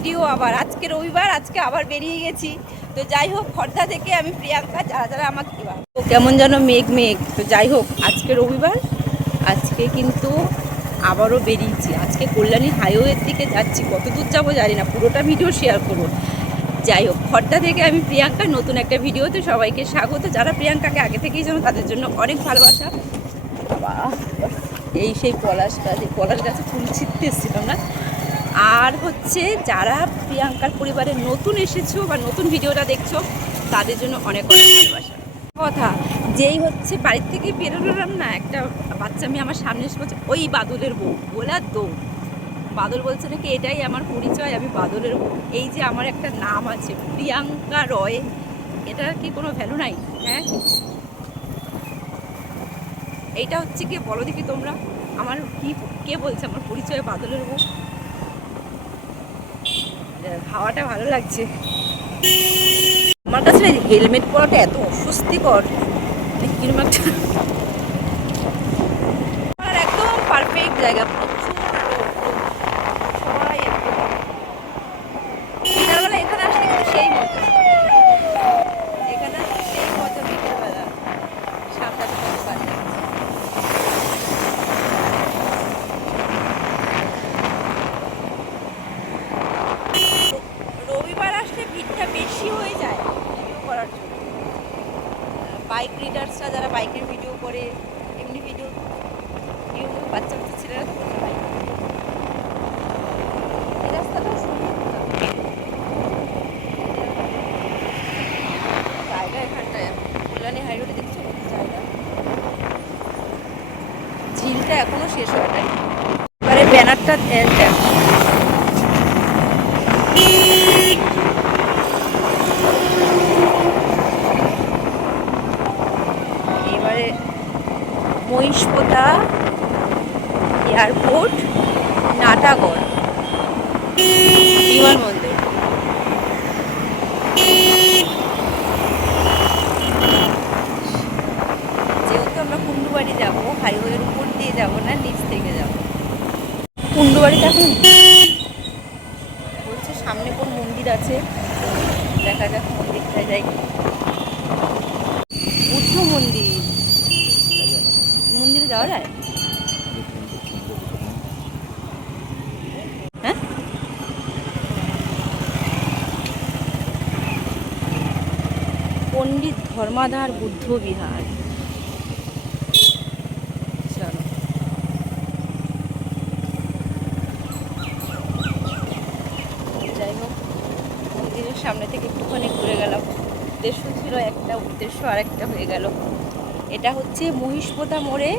Video আবার, আজকে রবিবার, আজকে আবার বেরিয়ে গেছি। তো যাই হোক, খর্দা থেকে আমি প্রিয়াঙ্কা, যারা যারা আমাকে তো কেমন যেন মেঘ মেঘ। তো যাই হোক, আজকে রবিবার, আজকে কিন্তু আবারও বেরিয়েছি। আজকে কল্যাণী হাইওয়ের দিকে যাচ্ছি। কত দূর যাব জানি না, পুরোটা ভিডিও শেয়ার করব। যাই হোক, খর্দা থেকে আমি প্রিয়াঙ্কা নতুন একটা ভিডিওতে সবাইকে স্বাগত। যারা প্রিয়াঙ্কাকে আগে থেকেই যেন তাদের জন্য অনেক ভালোবাসা। এই সেই পলাশ গাছ, এই পলাশ গাছে ফুল ছিটতে এসেছিলাম না? আর হচ্ছে যারা প্রিয়াঙ্কার পরিবারে নতুন এসেছ বা নতুন ভিডিওটা দেখছ, তাদের জন্য অনেক অনেক ভালোবাসা। কথা, যেই হচ্ছে বাড়ির থেকে বেরোলাম না, একটা বাচ্চা মেয়ে আমার সামনে এসে বলছে, ওই বাদলের বউ বলার দৌড় বাদল বলছে নাকি, এটাই আমার পরিচয়, আমি বাদলের বউ। এই যে আমার একটা নাম আছে, প্রিয়াঙ্কা রয়। এটার কি কোনো ভ্যালু নাই? হ্যাঁ? এইটা হচ্ছে কি বলো দেখি তোমরা। আমার কি, কে বলছে আমার পরিচয় বাদলের বউ? হাওয়াটা ভালো লাগছে। আমার কাছে হেলমেট পরাটা এত অস্বস্তিকর। মানে কিরম একটা একদম পারফেক্ট জায়গা প্রচুর লোক। সবাই একদম বিকালবেলা এখানে আসলে কিন্তু সেই মজা এখানে আসলে সেই মজা বিকেলবেলা সামনে পারে রবিবার আসলে ভিড়টা বেশি হয়ে যায় ভিডিও করার জন্য বাইক রিডার্সরা যারা বাইকের ভিডিও করে, এমনি ভিডিও বাচ্চা বাচ্চা ছেলেরা তো করতে এখানটায় কল্যাণী জায়গা। ঝিলটা এখনও শেষ হয় নাই এবারে ব্যানারটা এবারে মহিষপোতা এয়ারপোর্ট, নাটাগড়। যেহেতু আমরা কুন্ডুবাড়ি যাব, হাইওয়ের উপর দিয়ে যাব না, নিচ থেকে যাব। কুন্ডুবাড়িতে এখন বলছে সামনে কোন মন্দির আছে? দেখা যাক মন্দিরটা যাই। বুদ্ধ মন্দিরে। যাওয়া যায়? হ্যাঁ? পণ্ডিত ধর্মাধার বুদ্ধ বিহার। সামনে থেকে একটুখানি ঘুরে গেলাম। উদ্দেশ্য ছিল একটা, উদ্দেশ্য আরেকটা হয়ে গেল। এটা হচ্ছে মহিষপোতা মোড়ে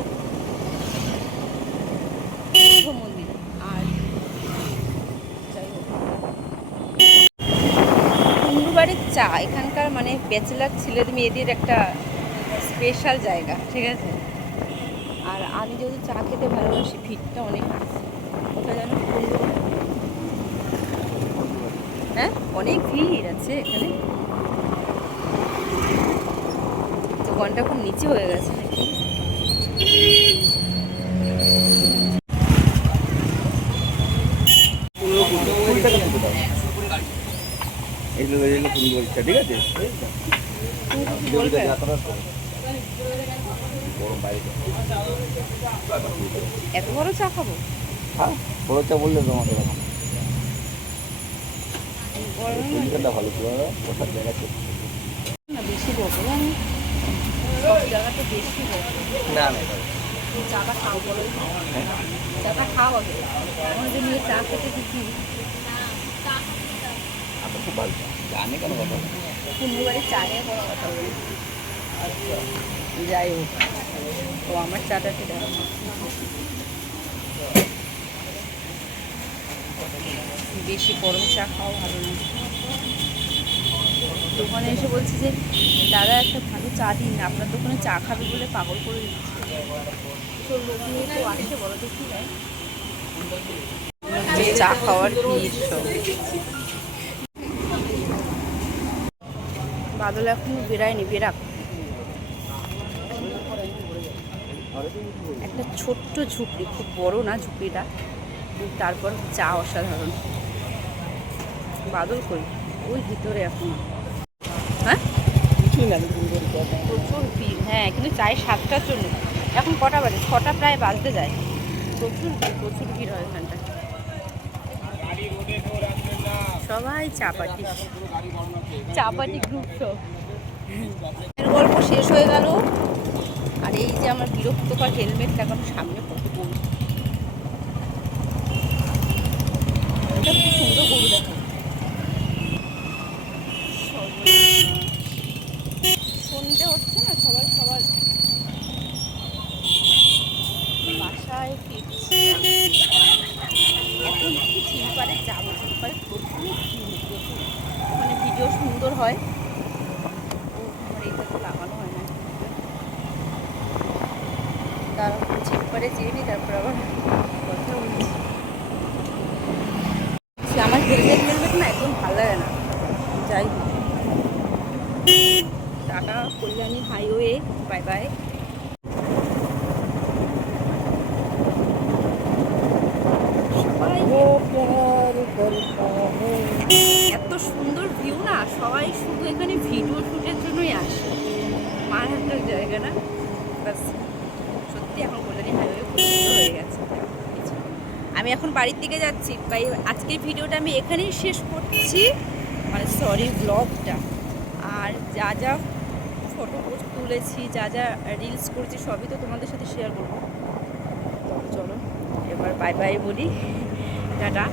বুদ্ধ মন্দির আর যাই হোক কুন্ডুবাড়ির চা এখানকার মানে ব্যাচেলার ছেলের মেয়েদের একটা স্পেশাল জায়গা, ঠিক আছে? আর আমি যেহেতু চা খেতে ভালোবাসি, ভিড়টা অনেক কোথায় যেন হ্যাঁ? অনেক ভিড় আছে এখানে। দোকানটা খুব নিচে হয়ে গেছে নাকি? ঠিক আছে? এত বড় চা খাব? হ্যাঁ বড়টা বললে তোমাকে বড় ভালো বসার জায়গা না বেশি বড় সব জায়গাতে বেশি বড়। না না চাটা খাও বলো। চাটা খাও আগে। আমার যে মেয়ে চা খেতে দিচ্ছি খুব ভালো। জানি কেন কথা চা নিয়ে কোনো কথা বলি আচ্ছা। যাই হোক তো আমার চাটা খেতে বেশি গরম চা খাওয়া ভালো না। দোকানে এসে বলছি যে দাদা একটা ভালো চা দিন। আপনার দোকানে চা খাবে বলে পাগল করে দিচ্ছে। তো লোক নিয়ে তো আসে চা খাওয়ার ভিড় সব বাদল এখনও বেরায়নি বেরাক। একটা ছোট্ট ঝুপড়ি খুব বড় না ঝুপড়িটা তারপর চা অসাধারণ। বাদল কই? ওই ভিতরে এখন। হ্যাঁ? করে। প্রচুর ভিড় হ্যাঁ কিন্তু চাই সাতটার জন্য। এখন কটা বাজে? ছটা প্রায় বাজতে যায়। প্রচুর ভিড় প্রচুর ভিড় হয় এখানটায় সবাই চাপাটি। চাপাটি গ্রুপ সব। এর গল্প শেষ হয়ে গেল। আর এই যে আমার বিরক্তকর হেলমেট দেখানো সামনে কত গরু এটা খুব সুন্দর গরু দেখো সন্ধে হচ্ছে না সবার সবার বাসায় ফিরছি এখন কি চিনপারে যাব চিনপারে প্রচুর ভিড় প্রচুর ওখানে ভিডিও সুন্দর হয়। আমার এইটা লাগানো হয় না তারপর চিনপারে যেয়ে নি তারপর আবার কথা বলছি। আমার হেলমেট না একদম ভালো লাগে না। যাই tata, Kalyani highway bye bye সবাই এত সুন্দর ভিউ না সবাই শুধু এখানে ভিডিও শুটের জন্যই আসে। মারাত্মক জায়গা না? বাস সত্যি এখন কল্যাণী হাইওয়ে হয়ে গেছে। আমি এখন বাড়ির দিকে যাচ্ছি। তাই আজকের ভিডিওটা আমি এখানেই শেষ করছি। মানে সরি ব্লগটা আর যা যা ফটো পোস্ট তুলেছি, যা যা রিলস করছি, সবই তো তোমাদের সাথে শেয়ার করব। চলো, এবার বাই বাই বলি। টাটা।